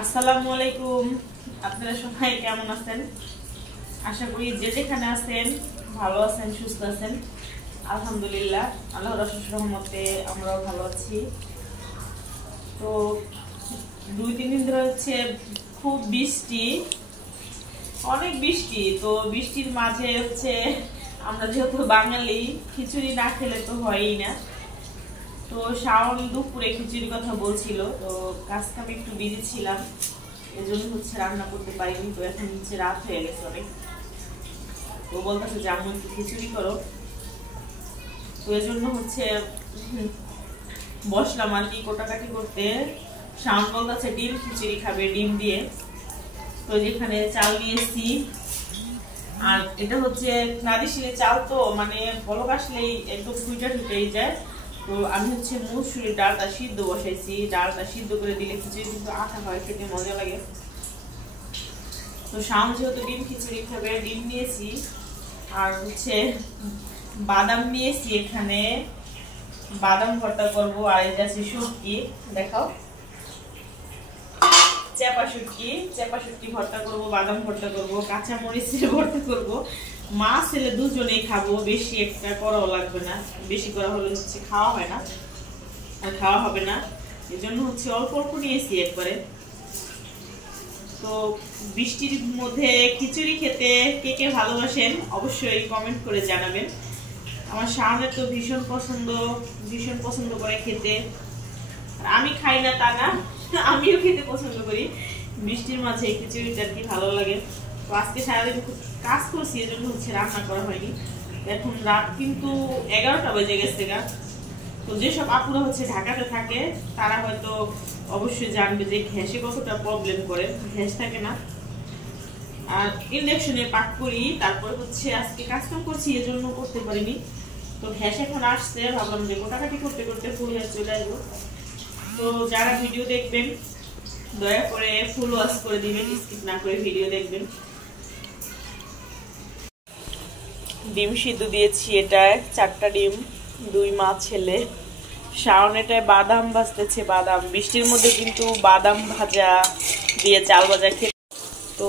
আসসালামু আলাইকুম। আপনারা সবাই কেমন আছেন? আশা করি যে যেখানে আছেন ভালো আছেন, সুস্থ আছেন। আলহামদুলিল্লাহ, আল্লাহর অশেষ রহমতে আমরাও ভালো আছি। তো 2-3 দিন ধরে হচ্ছে খুব বৃষ্টি, অনেক বৃষ্টি। তো বৃষ্টির মাঝে হচ্ছে আমরা যেহেতু বাঙালি, খিচুড়ি না খেলে তো হয়ই না। তো শাওন দুপুরে খিচুড়ির কথা বলছিল, তো কাজ কামে একটু বিজি ছিলাম, এজন্য হচ্ছে রান্না করতে পারিনি। তো এখন হচ্ছে রাত হয়ে গেছে অনেক। তো বলতেছে যে আম্মু একটু খিচুড়ি করো, তো এজন্য হচ্ছে বসলাম আর কি কোটাকাটি করতে। শাওন বলতেছে ডিম খিচুড়ি খাবে, ডিম দিয়ে। তো যেখানে চাল নিয়েছি, আর এটা হচ্ছে নাদিশিলে চাল, তো মানে বলক আসলেই একদম ফুইটা ঠুকেই যায়। তো আমি হচ্ছে মসুরির ডালটা সিদ্ধ বসাইছি, ডালটা সিদ্ধ করে দিলে খিচুড়ি কিন্তু আঠা হয়, খেতে মজা লাগে। তো শাওন যেহেতু ডিম খিচুড়ি খাবে, ডিম নিয়েছি। আর হচ্ছে বাদাম নিয়েছি, এখানে বাদাম ভর্তা করবো। আর এই যাচ্ছে শুটকি, দেখাও, চেপা শুটকি ভর্তা করবো, বাদাম ভর্তা করবো, কাঁচা মরিচের ভর্তা করবো। মা ছেলে দুজনেই খাবো, বেশি একটা করাও লাগবে না। বেশি করা হলে হচ্ছে খাওয়া হয় না, আর খাওয়া হবে না, এই জন্য হচ্ছে অল্প অল্প নিয়েছি একবারে। তো বৃষ্টির মধ্যে খিচুড়ি খেতে কে কে ভালোবাসেন অবশ্যই কমেন্ট করে জানাবেন। আমার শাওনের তো ভীষণ পছন্দ করে খেতে। আমি খাই না তা না, আমিও খেতে পছন্দ করি। বৃষ্টির মাঝে খিচুড়িটা কি ভালো লাগে। তো আজকে সারাদিন খুব কাজ করছি, এজন্য হচ্ছে রান্না করা হয়নি। এখন রাত কিন্তু 11টা বেজে গেছে গা। তো যেসব আপুরা হচ্ছে ঢাকাতে থাকে তারা হয়তো অবশ্যই জানবে যে গ্যাসে কতটা প্রবলেম করে। গ্যাস থাকে না, আর ইন্ডাকশনে পাক করি। তারপর হচ্ছে আজকে কাজকাম করছি, এজন্য করতে পারিনি। তো গ্যাস এখন আসছে, ভাবলাম যে কোটাকাটি করতে করতে ফুল হয়ে চলে আসবো। তো যারা ভিডিও দেখবেন দয়া করে ফুল ওয়াচ করে দিবেন, স্কিপ না করে ভিডিও দেখবেন। ডিম সিদ্ধ দিয়েছি, এটায় 4টা ডিম, 2 মা ছেলে। শাওন এটায় বাদাম ভাজতেছে, বাদাম বৃষ্টির মধ্যে কিন্তু বাদাম ভাজা দিয়ে চাল ভাজা খেতে। তো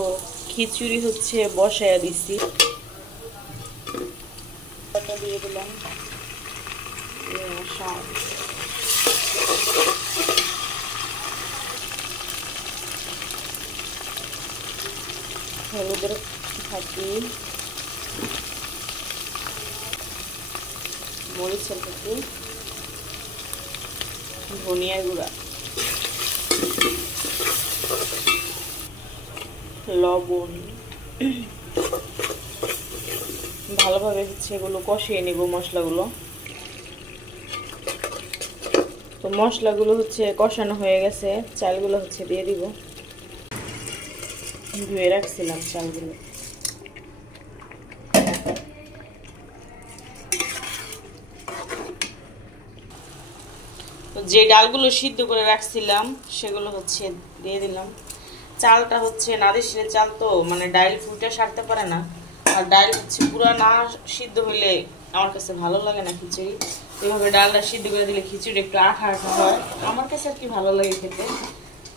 খিচুড়ি হচ্ছে বসায়া দিছি, দিয়ে দিলাম। হলুদের ফাঁকি, মরিচের ফাঁকি, ধনিয়া গুঁড়া, লবণ। ভালোভাবে হচ্ছে এগুলো কষিয়ে নিব মশলাগুলো। তো মশলাগুলো হচ্ছে কষানো হয়ে গেছে, চালগুলো হচ্ছে দিয়ে দিব। ধুয়ে রাখছিলাম চালগুলো। যে ডালগুলো সিদ্ধ করে রাখছিলাম সেগুলো হচ্ছে দিয়ে দিলাম। চালটা হচ্ছে নাদিশিলের চাল, তো মানে ডাল ফুটে সারতে পারে না। আর ডাল হচ্ছে পুরা না সিদ্ধ হইলে আমার কাছে ভালো লাগে না খিচুড়ি। এভাবে ডালটা সিদ্ধ করে দিলে খিচুড়ি একটু আঠা আঠা হয়, আমার কাছে আর কি ভালো লাগে খেতে।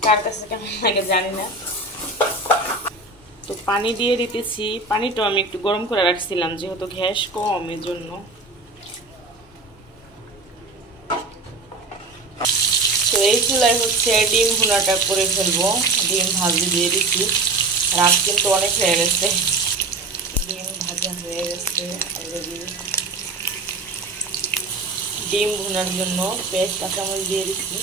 কার কাছে কেমন লাগে জানি না। তো পানি দিয়ে দিতেছি, পানিটাও আমি একটু গরম করে রাখছিলাম যেহেতু গ্যাস কম, এর জন্য। তো এই চুলায় হচ্ছে ডিম ভুনাটা করে ফেলবো। ডিম ভাজি দিয়ে দিচ্ছি, রাত কিন্তু অনেক হয়ে গেছে। ডিম ভাজা হয়ে গেছে অলরেডি। ডিম ভুনার জন্য পেঁয়াজ কাঁচামরিচ দিয়ে দিচ্ছি।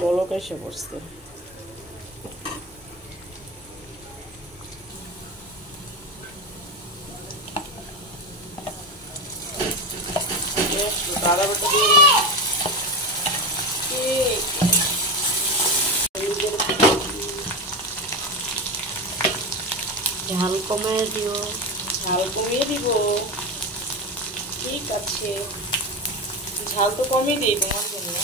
বলক এসে পড়ছে। আদা বাটা দিয়ে ঝাল কমিয়ে দিও, ঝাল কমিয়ে দিব। ঠিক আছে, ঝাল তো কমিয়ে দিই তোমার জন্য।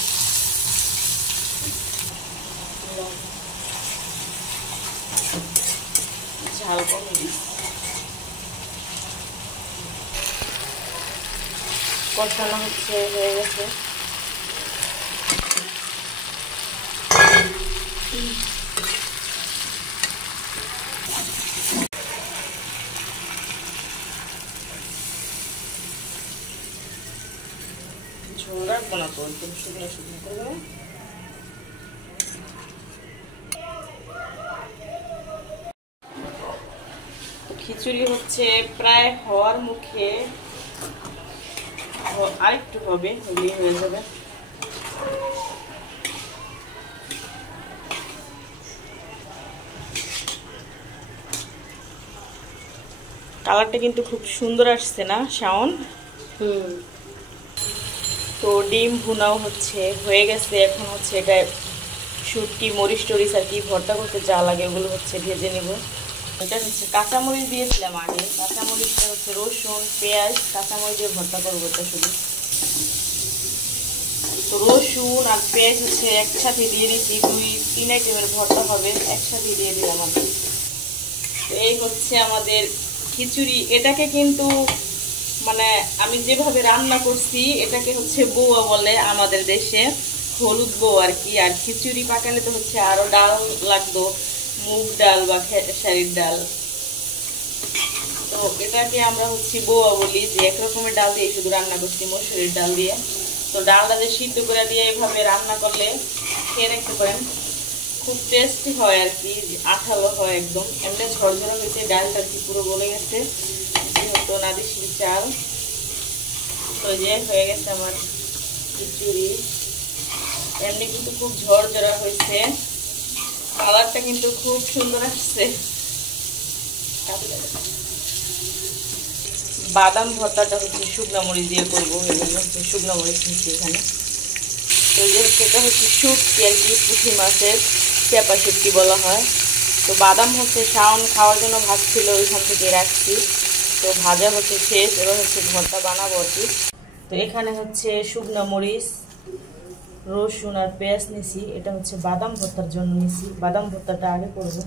ঝাল কমিয়ে দিই। কষানো হচ্ছে, হয়ে গেছে। ঝোল রাখবো না তো, একদম শুকনো শুকনো করবে। খিচুড়ি হচ্ছে প্রায় হওয়ার মুখে, আরেকটু হবে, হলেই হয়ে যাবে। কালারটা কিন্তু খুব সুন্দর আসছে না শাওন? তো ডিম ভুনাও হচ্ছে, হয়ে গেছে। এখন হচ্ছে এটা শুটকি মরিচ টরিচ আর কি ভর্তা করতে যা লাগে ওগুলো হচ্ছে ভেজে নেব। এটা হচ্ছে কাঁচামরিচ দিয়েছিলাম আগে, কাঁচামরিচটা হচ্ছে রসুন পেঁয়াজ কাঁচামরিচ দিয়ে ভর্তা করবো এটা শুধু। তো রসুন আর পেঁয়াজ হচ্ছে একসাথে দিয়ে দিচ্ছি, 2-3 আইটেমের ভর্তা হবে, একসাথে দিয়ে দিলাম আমি। তো এই হচ্ছে আমাদের খিচুড়ি। এটাকে কিন্তু মানে আমি যেভাবে রান্না করছি এটাকে হচ্ছে বউয়া বলে আমাদের দেশে, হলুদ বউ আর কি। আর খিচুড়ি পাকালে তো হচ্ছে আরো ডাল লাগতো, মুগ ডাল বা খেসারির ডাল। তো এটাকে আমরা হচ্ছে বউয়া বলি, যে এক রকমের ডাল দিয়ে শুধু রান্না করছি, মসুরির ডাল দিয়ে। তো ডালটা যে সিদ্ধ করে দিয়ে এভাবে রান্না করলে খেয়ে রাখতে পারেন, খুব টেস্টি হয় আর কি, আঠালো হয় একদম। এমনি ঝরঝরা হয়েছে, ডালটা আর কি পুরো গলে গেছে, যেহেতু নাদিশির চাল। তো যে হয়ে গেছে আমার খিচুড়ি, এমনি কিন্তু খুব ঝরঝরা হয়েছে, কালারটা কিন্তু খুব সুন্দর আসছে। বাদাম ভর্তাটা হচ্ছে শুকনো মরিচ দিয়ে করবো, এগুলো হচ্ছে শুকনো মরিচ নিচ্ছি এখানে। তো যে হচ্ছে এটা হচ্ছে শুটকি আর কি, পুঁটি মাছের চেপা শুটকি বলা হয়। তো বাদাম হচ্ছে শাওন খাওয়ার জন্য ভাজছিল, ওইখান থেকে রাখছি। তো ভাজা হচ্ছে শেষ, এবার হচ্ছে ভর্তা বানাবো আর কি। তো এখানে হচ্ছে শুকনো মরিচ রসুন আর পেঁয়াজ নিছি, এটা হচ্ছে বাদাম ভর্তার জন্য নিছি। বাদাম ভর্তাটা আগে করবো।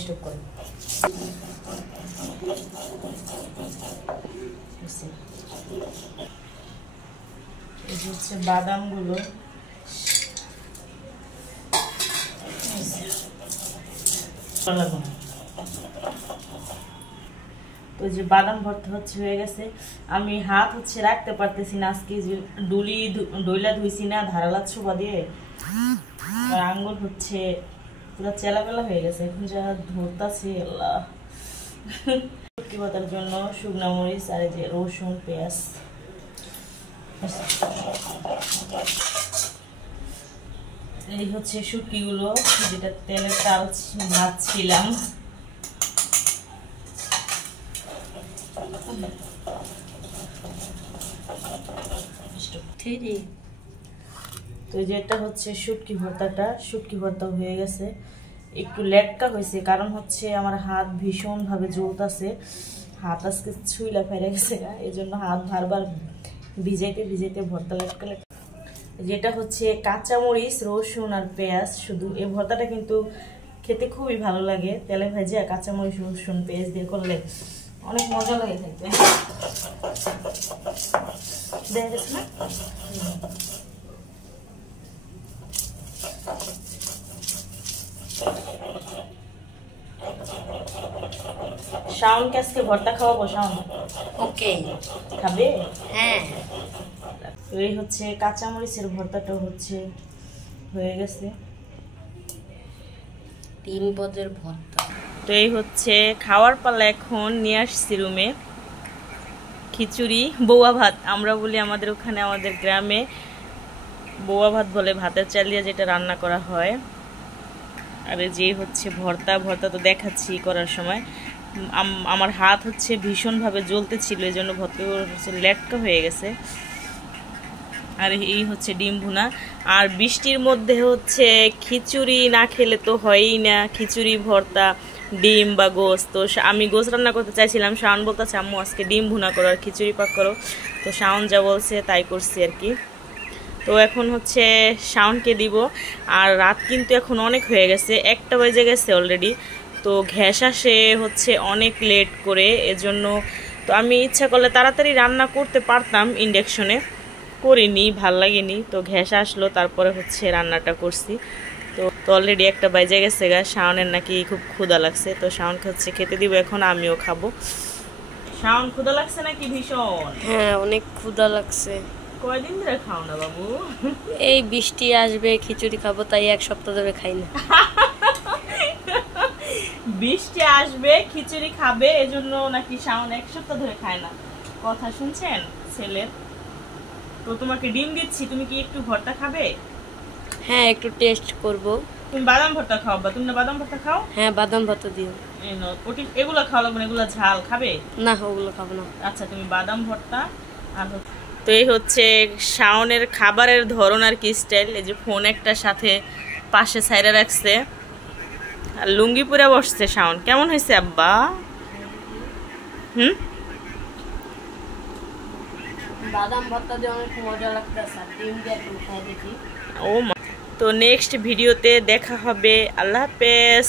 স্টপ করে এই হচ্ছে বাদামগুলো, তো যে বাদাম ভর্তা হচ্ছে হয়ে গেছে। আমি হাত হচ্ছে রাখতে পারতেছি না আজকে, যে ডইলা ধুইছি না ধারালাত ছোবা দিয়ে, আঙ্গুল হচ্ছে পুরো চেলাবেলা হয়ে গেছে। এখন যা ধরতাছি আল্লাহ। শুটকি ভর্তার জন্য শুকনো মরিচ আর এই যে রসুন পেঁয়াজ, এই হচ্ছে শুটকিগুলো যেটা তেলের চাল ভাজছিলাম। তো যেটা হচ্ছে শুটকি ভর্তাটা, শুটকি ভর্তা হয়ে গেছে। একটু লেটকা হয়েছে, কারণ হচ্ছে আমার হাত ভীষণ ভাবে জ্বলতেছে, হাত আজকে ছুইলা ফেলে গেছে, এই জন্য হাত বারবার ভিজাইতে ভিজাইতে ভর্তা লেটকা। যেটা হচ্ছে কাঁচামরিচ রসুন আর পেঁয়াজ শুধু। এই ভর্তাটা কিন্তু খেতে খুবই ভালো লাগে, তেলে ভেজে কাঁচামরিচ রসুন পেঁয়াজ দিয়ে করলে অনেক মজা লাগে খেতে। দেখা গেছে না? শাওনকে আজকে ভর্তা খাওয়াবো। শাওন ওকে খাবে? হ্যাঁ। এই হচ্ছে কাঁচামরিচের ভর্তাটা হচ্ছে হয়ে গেছে, 3 পদের ভর্তা। তো এই হচ্ছে খাওয়ার পালা। এখন নিয়ে আসছি রুমে খিচুড়ি, বৌয়া ভাত আমরা বলি আমাদের ওখানে, আমাদের গ্রামে বৌয়া ভাত বলে, ভাতের চাল দিয়ে যেটা রান্না করা হয়। আর যে হচ্ছে ভর্তা, ভর্তা তো দেখাচ্ছি করার সময়। আমার হাত হচ্ছে ভীষণভাবে জ্বলতেছিল, এই জন্য ভর্তা হচ্ছে লেটকা হয়ে গেছে। আর এই হচ্ছে ডিম ভুনা। আর বৃষ্টির মধ্যে হচ্ছে খিচুড়ি না খেলে তো হয়ই না, খিচুড়ি ভর্তা ডিম বা গোস। তো আমি গোস রান্না করতে চাইছিলাম, শাওন বলতেছে আম্মু আজকে ডিম ভুনা করো আর খিচুড়ি পাক করো। তো শাওন যা বলছে তাই করছি আর কি। তো এখন হচ্ছে শাওনকে দিব। আর রাত কিন্তু এখন অনেক হয়ে গেছে, 1টা বেজে গেছে অলরেডি। তো ঘ্যাস আসে হচ্ছে অনেক লেট করে, এজন্য তো আমি ইচ্ছা করলে তাড়াতাড়ি রান্না করতে পারতাম, ইন্ডাকশনে করিনি, ভাল লাগেনি। তো ঘ্যাস আসলো, তারপরে হচ্ছে রান্নাটা করছি। তো অলরেডি 1টা বেজে গেছে গা। শাওনের নাকি খুব ক্ষুধা লাগছে, তো শাওনকে হচ্ছে খেতে দিব এখন, আমিও খাবো। শাওন ক্ষুধা লাগছে নাকি ভীষণ? হ্যাঁ, অনেক ক্ষুধা লাগছে। কয়দিন ধরে খাও না বাবু? এই বৃষ্টি আসবে, খিচুড়ি খাবো, তাই 1 সপ্তাহ ধরে খাই না। বৃষ্টি আসবে খিচুড়ি খাবে এজন্য নাকি শাওন 1 সপ্তাহ ধরে খায় না? কথা শুনছেন ছেলের? তো তোমাকে ডিম দিচ্ছি, তুমি কি একটু ভর্তা খাবে? হ্যাঁ, একটু টেস্ট করব। তুমি বাদাম ভর্তা খাও বা তুমি না বাদাম ভর্তা খাও? হ্যাঁ, বাদাম ভর্তা দিও। এই নাও, এগুলা খাওয়া লাগবে না, এগুলা ঝাল খাবে? না, ওগুলো খাবো না। আচ্ছা, তুমি বাদাম ভর্তা আর তো এই হচ্ছে শাওনের খাবারের ধরন আর কি, স্টাইল। এই যে ফোন একটা সাথে পাশে সাইডে রাখছে আর লুঙ্গি পরে বসছে শাওন। কেমন হয়েছে আব্বা? বাদাম ভর্তা দিয়ে অনেক মজা লাগতেছে, ডিম দিয়ে একটু খাই দেখি। ও মা। তো নেক্সট ভিডিওতে দেখা হবে। আল্লাহ হাফেজ।